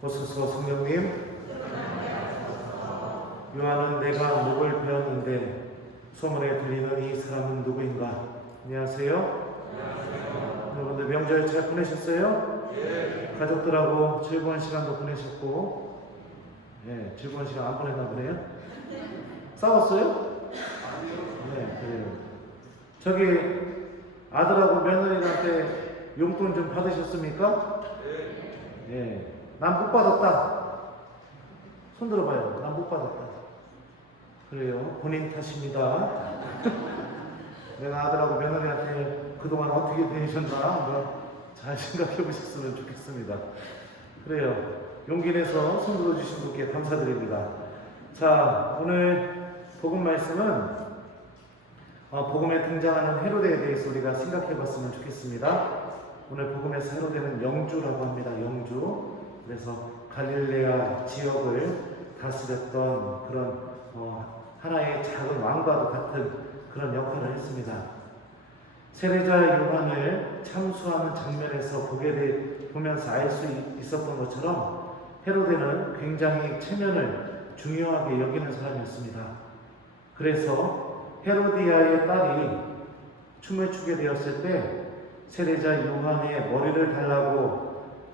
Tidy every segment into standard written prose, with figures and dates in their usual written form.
오소서 성령님. 요한은 내가 목을 베었는데 소문에 들리는 이 사람은 누구인가? 안녕하세요. 여러분들 명절 잘 보내셨어요? 가족들하고 즐거운 시간도 보내셨고, 즐거운 시간 안 보냈나 보네요. 싸웠어요? 네, 그래요. 저기 아들하고 며느리한테 용돈 좀 받으셨습니까? 네. 난 못 받았다. 손 들어봐요. 난 못 받았다. 그래요. 본인 탓입니다. 내가 아들하고 며느리한테 그동안 어떻게 되셨나 한번 잘 생각해 보셨으면 좋겠습니다. 그래요. 용기 내서 손 들어주신 분께 감사드립니다. 자, 오늘 복음 말씀은 복음에 등장하는 헤로데에 대해서 우리가 생각해 봤으면 좋겠습니다. 오늘 복음에서 헤로데는 영주라고 합니다. 영주. 그래서 갈릴레아 지역을 다스렸던 그런 하나의 작은 왕과도 같은 그런 역할을 했습니다. 세례자 요한을 참수하는 장면에서 보면서 알 수 있었던 것처럼 헤로데는 굉장히 체면을 중요하게 여기는 사람이었습니다. 그래서 헤로디아의 딸이 춤을 추게 되었을 때 세례자 요한의 머리를 달라고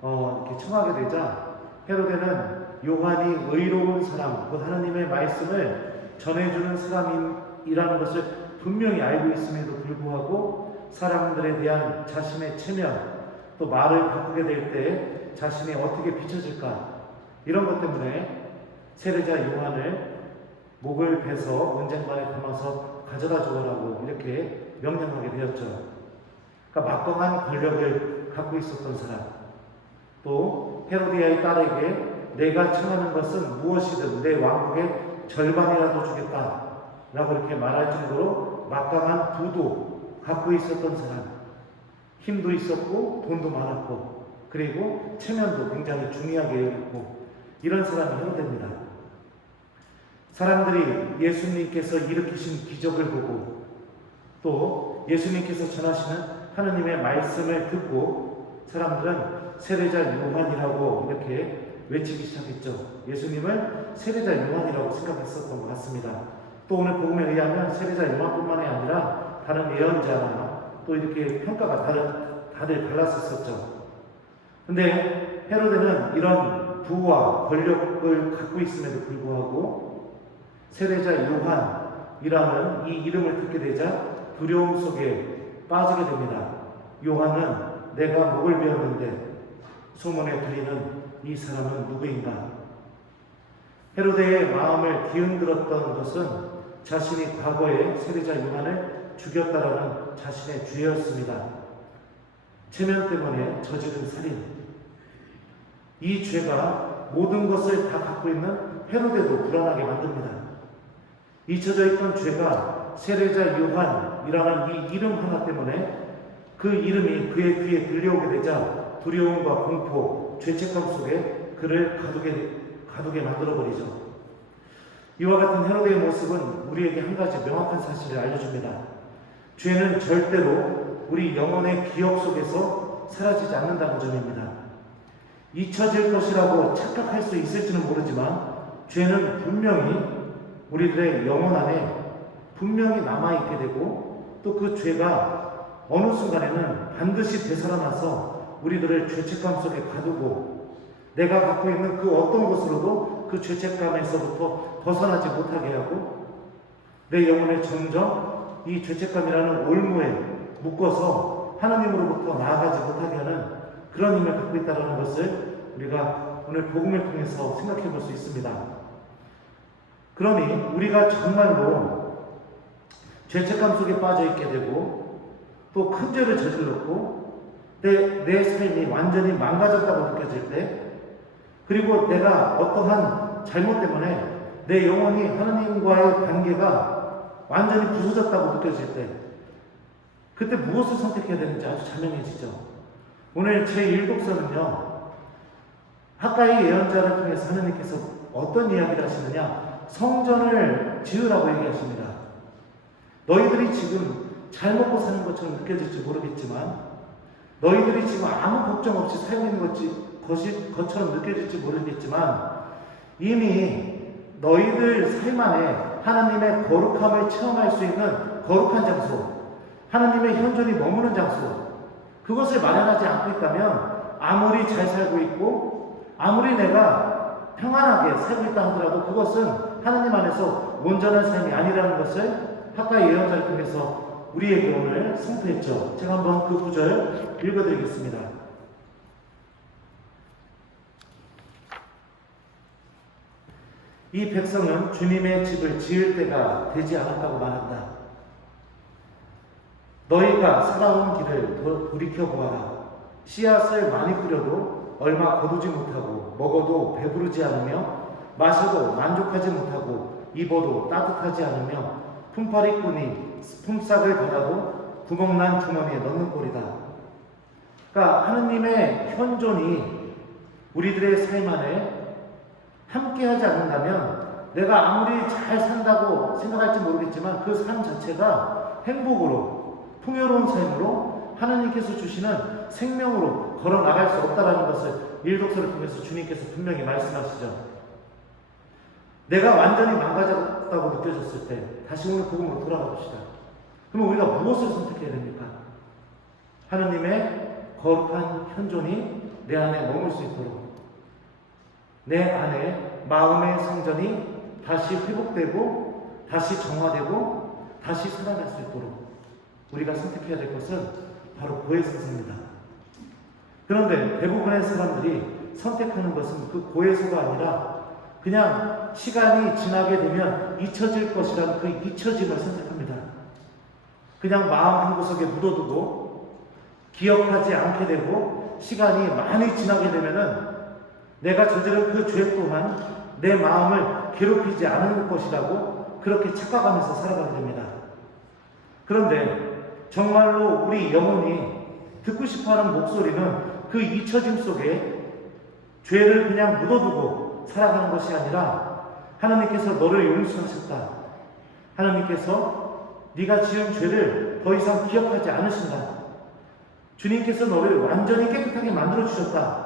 이렇게 청하게 되자 헤로데는 요한이 의로운 사람, 곧 하나님의 말씀을 전해주는 사람이라는 것을 분명히 알고 있음에도 불구하고 사람들에 대한 자신의 체면, 또 말을 바꾸게 될 때 자신이 어떻게 비춰질까, 이런 것 때문에 세례자 요한을 목을 베서 은쟁반에 담아서 가져다 주어라고 이렇게 명령하게 되었죠. 그러니까 막강한 권력을 갖고 있었던 사람, 또 헤로디아의 딸에게 내가 청하는 것은 무엇이든 내 왕국의 절반이라도 주겠다 라고 이렇게 말할 정도로 막강한 부도 갖고 있었던 사람, 힘도 있었고 돈도 많았고 그리고 체면도 굉장히 중요하게 여겼고, 이런 사람이 헤로데입니다. 사람들이 예수님께서 일으키신 기적을 보고 또 예수님께서 전하시는 하느님의 말씀을 듣고 사람들은 세례자 요한이라고 이렇게 외치기 시작했죠. 예수님을 세례자 요한이라고 생각했었던 것 같습니다. 또 오늘 복음에 의하면 세례자 요한뿐만이 아니라 다른 예언자나 또 이렇게 평가가 다들 달랐었죠. 근데 헤로데는 이런 부와 권력을 갖고 있음에도 불구하고 세례자 요한이라는 이 이름을 듣게 되자 두려움 속에 빠지게 됩니다. 요한은 내가 목을 베었는데 소문에 들리는 이 사람은 누구인가? 헤로데의 마음을 뒤흔들었던 것은 자신이 과거에 세례자 요한을 죽였다라는 자신의 죄였습니다. 체면 때문에 저지른 살인. 이 죄가 모든 것을 다 갖고 있는 헤로데도 불안하게 만듭니다. 잊혀져 있던 죄가 세례자 요한이라는 이 이름 하나 때문에 그 이름이 그의 귀에 들려오게 되자 두려움과 공포, 죄책감 속에 그를 가두게 만들어버리죠. 이와 같은 헤로데의 모습은 우리에게 한 가지 명확한 사실을 알려줍니다. 죄는 절대로 우리 영혼의 기억 속에서 사라지지 않는다는 점입니다. 잊혀질 것이라고 착각할 수 있을지는 모르지만 죄는 분명히 우리들의 영혼 안에 분명히 남아있게 되고 또 그 죄가 어느 순간에는 반드시 되살아나서 우리들을 죄책감 속에 가두고 내가 갖고 있는 그 어떤 것으로도 그 죄책감에서부터 벗어나지 못하게 하고 내 영혼을 점점 이 죄책감이라는 올무에 묶어서 하나님으로부터 나아가지 못하게 하는 그런 힘을 갖고 있다는 것을 우리가 오늘 복음을 통해서 생각해 볼 수 있습니다. 그러니 우리가 정말로 죄책감 속에 빠져 있게 되고 또 큰 죄를 저질렀고 내 삶이 완전히 망가졌다고 느껴질 때, 그리고 내가 어떠한 잘못 때문에 내 영혼이 하나님과의 관계가 완전히 부서졌다고 느껴질 때, 그때 무엇을 선택해야 되는지 아주 자명해지죠. 오늘 제1독서는요 하가이 예언자를 통해서 하나님께서 어떤 이야기를 하시느냐, 성전을 지으라고 얘기하십니다. 너희들이 지금 잘 먹고 사는 것처럼 느껴질지 모르겠지만 너희들이 지금 아무 걱정 없이 살고 있는 것처럼 느껴질지 모르겠지만 이미 너희들 삶 안에 하나님의 거룩함을 체험할 수 있는 거룩한 장소, 하나님의 현존이 머무는 장소, 그것을 마련하지 않고 있다면 아무리 잘 살고 있고 아무리 내가 평안하게 살고 있다 하더라도 그것은 하나님 안에서 온전한 삶이 아니라는 것을 하가의 예언자를 통해서 우리에게 오늘 선포했죠. 제가 한번 그 구절 읽어드리겠습니다. 이 백성은 주님의 집을 지을 때가 되지 않았다고 말한다. 너희가 살아온 길을 돌이켜보아라. 씨앗을 많이 뿌려도 얼마 거두지 못하고 먹어도 배부르지 않으며 마셔도 만족하지 못하고 입어도 따뜻하지 않으며 품팔이꾼이 품삯을 받아도 구멍난 주머니에 넣는 꼴이다. 그러니까 하느님의 현존이 우리들의 삶 안에 함께하지 않는다면 내가 아무리 잘 산다고 생각할지 모르겠지만 그 삶 자체가 행복으로 풍요로운 삶으로 하나님께서 주시는 생명으로 걸어 나갈 수 없다라는 것을 일독서를 통해서 주님께서 분명히 말씀하시죠. 내가 완전히 망가졌다고 느껴졌을 때 다시 오늘 복음으로 돌아가 봅시다. 그러면 우리가 무엇을 선택해야 됩니까? 하나님의 거룩한 현존이 내 안에 머물 수 있도록, 내 안에 마음의 성전이 다시 회복되고 다시 정화되고 다시 살아날 수 있도록 우리가 선택해야 될 것은 바로 고해성사입니다. 그런데 대부분의 사람들이 선택하는 것은 그 고해소가 아니라 그냥 시간이 지나게 되면 잊혀질 것이라는 그 잊혀짐을 선택합니다. 그냥 마음 한구석에 묻어두고 기억하지 않게 되고 시간이 많이 지나게 되면은 내가 저지른 그 죄 또한 내 마음을 괴롭히지 않을 것이라고 그렇게 착각하면서 살아가게 됩니다. 그런데 정말로 우리 영혼이 듣고 싶어하는 목소리는 그 잊혀짐 속에 죄를 그냥 묻어두고 살아가는 것이 아니라 하나님께서 너를 용서하셨다. 하나님께서 네가 지은 죄를 더 이상 기억하지 않으신다. 주님께서 너를 완전히 깨끗하게 만들어주셨다.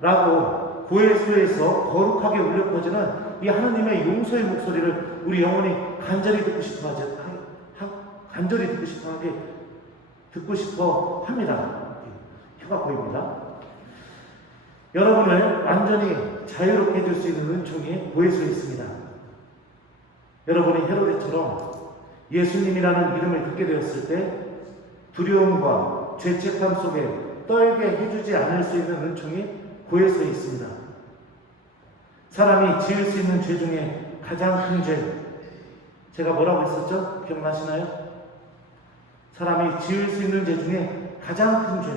라고 고해소에서 거룩하게 울려 퍼지는 이 하나님의 용서의 목소리를 우리 영혼이 간절히 듣고 싶어 합니다. 혀가 보입니다. 여러분을 완전히 자유롭게 해줄 수 있는 은총이 고해소에 있습니다. 여러분이 헤로데처럼 예수님이라는 이름을 듣게 되었을 때 두려움과 죄책감 속에 떨게 해주지 않을 수 있는 은총이 고해소에 있습니다. 사람이 지을 수 있는 죄 중에 가장 큰 죄, 제가 뭐라고 했었죠? 기억나시나요? 사람이 지을 수 있는 죄 중에 가장 큰 죄,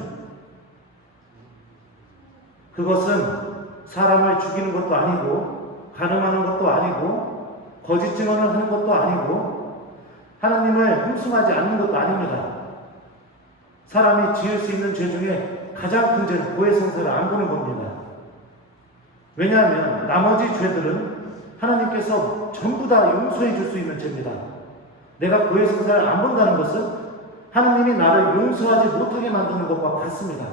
그것은 사람을 죽이는 것도 아니고 간음하는 것도 아니고 거짓 증언을 하는 것도 아니고 하나님을 흠숭하지 않는 것도 아닙니다. 사람이 지을 수 있는 죄 중에 가장 큰 죄는 고해성사를 안 보는 겁니다. 왜냐하면 나머지 죄들은 하나님께서 전부 다 용서해 줄 수 있는 죄입니다. 내가 고해성사를 안 본다는 것은 하나님이 나를 용서하지 못하게 만드는 것과 같습니다.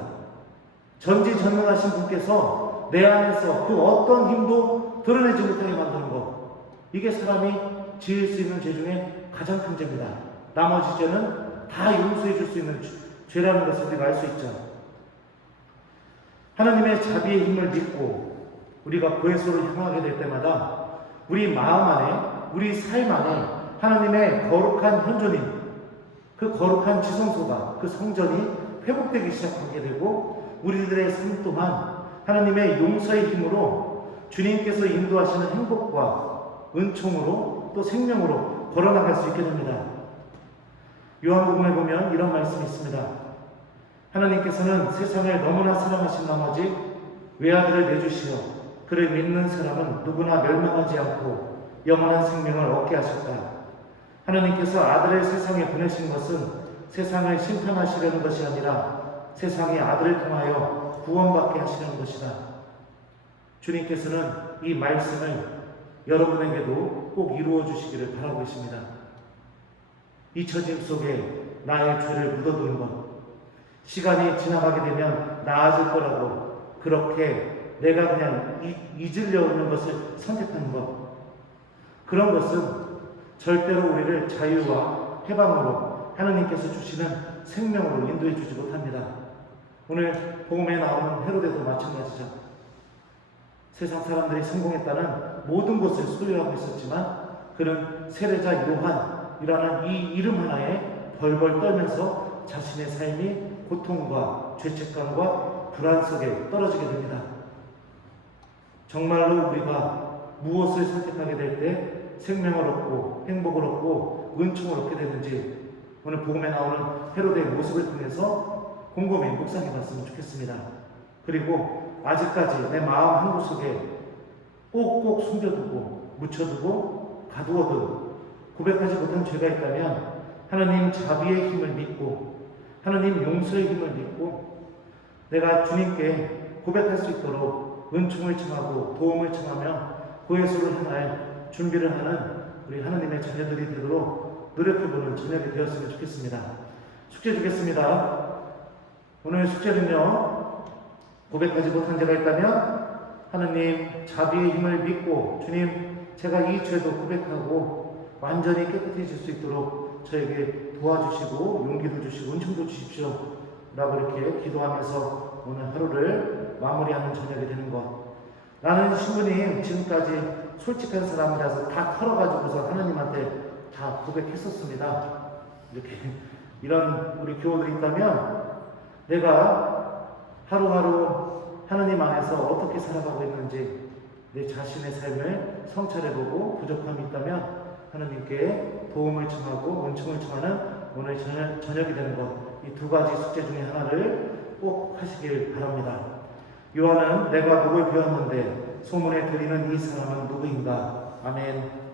전지전능하신 분께서 내 안에서 그 어떤 힘도 드러내지 못하게 만드는 것, 이게 사람이 지을 수 있는 죄 중에 가장 큰 죄입니다. 나머지 죄는 다 용서해 줄 수 있는 죄라는 것을 우리가 알 수 있죠. 하나님의 자비의 힘을 믿고 우리가 고해소를 향하게 될 때마다 우리 마음 안에, 우리 삶 안에 하나님의 거룩한 현존인 그 거룩한 지성소가, 그 성전이 회복되기 시작하게 되고 우리들의 삶 또한 하나님의 용서의 힘으로 주님께서 인도하시는 행복과 은총으로 또 생명으로 걸어나갈 수 있게 됩니다. 요한복음에 보면 이런 말씀이 있습니다. 하나님께서는 세상을 너무나 사랑하신 나머지 외아들을 내주시어 그를 믿는 사람은 누구나 멸망하지 않고 영원한 생명을 얻게 하셨다. 하나님께서 아들을 세상에 보내신 것은 세상을 심판하시려는 것이 아니라 세상의 아들을 통하여 구원받게 하시려는 것이다. 주님께서는 이 말씀을 여러분에게도 꼭 이루어 주시기를 바라고 계십니다. 잊혀짐 속에 나의 죄를 묻어두는 것, 시간이 지나가게 되면 나아질 거라고 그렇게 내가 그냥 잊으려는 것을 선택하는 것, 그런 것은 절대로 우리를 자유와 해방으로 하나님께서 주시는 생명으로 인도해 주지 못합니다. 오늘 복음에 나오는 헤로데도 마찬가지죠. 세상 사람들이 성공했다는 모든 것을 소유하고 있었지만 그는 세례자 요한이라는 이 이름 하나에 벌벌 떨면서 자신의 삶이 고통과 죄책감과 불안 속에 떨어지게 됩니다. 정말로 우리가 무엇을 선택하게 될 때 생명을 얻고 행복을 얻고 은총을 얻게 되는지 오늘 복음에 나오는 헤로데의 모습을 통해서 곰곰이 묵상해 봤으면 좋겠습니다. 그리고 아직까지 내 마음 한구석에 꼭꼭 숨겨두고 묻혀두고 가두어도 고백하지 못한 죄가 있다면 하나님 자비의 힘을 믿고 하나님 용서의 힘을 믿고 내가 주님께 고백할 수 있도록 은총을 청하고 도움을 청하며 고해소를 향하여 준비를 하는 우리 하나님의 자녀들이 되도록 노력해보는 저녁이 되었으면 좋겠습니다. 숙제 주겠습니다. 오늘 숙제는요, 고백하지 못한 죄가 있다면 하나님 자비의 힘을 믿고 주님 제가 이 죄도 고백하고 완전히 깨끗해질 수 있도록 저에게 도와주시고 용기도 주시고 은총도 주십시오 라고 이렇게 기도하면서 오늘 하루를 마무리하는 저녁이 되는 것. 나는 신부님 지금까지 솔직한 사람이라서 다 털어가지고서 하나님한테 다 고백했었습니다. 이렇게 이런 우리 교우들이 있다면 내가 하루하루 하나님 안에서 어떻게 살아가고 있는지 내 자신의 삶을 성찰해보고 부족함이 있다면 하나님께 도움을 청하고 은총을 청하는 오늘 저녁이 되는 것, 이 두 가지 숙제 중에 하나를 꼭 하시길 바랍니다. 요한은 내가 목을 베었는데 소문에 들리는 이 사람은 누구인가? 아멘.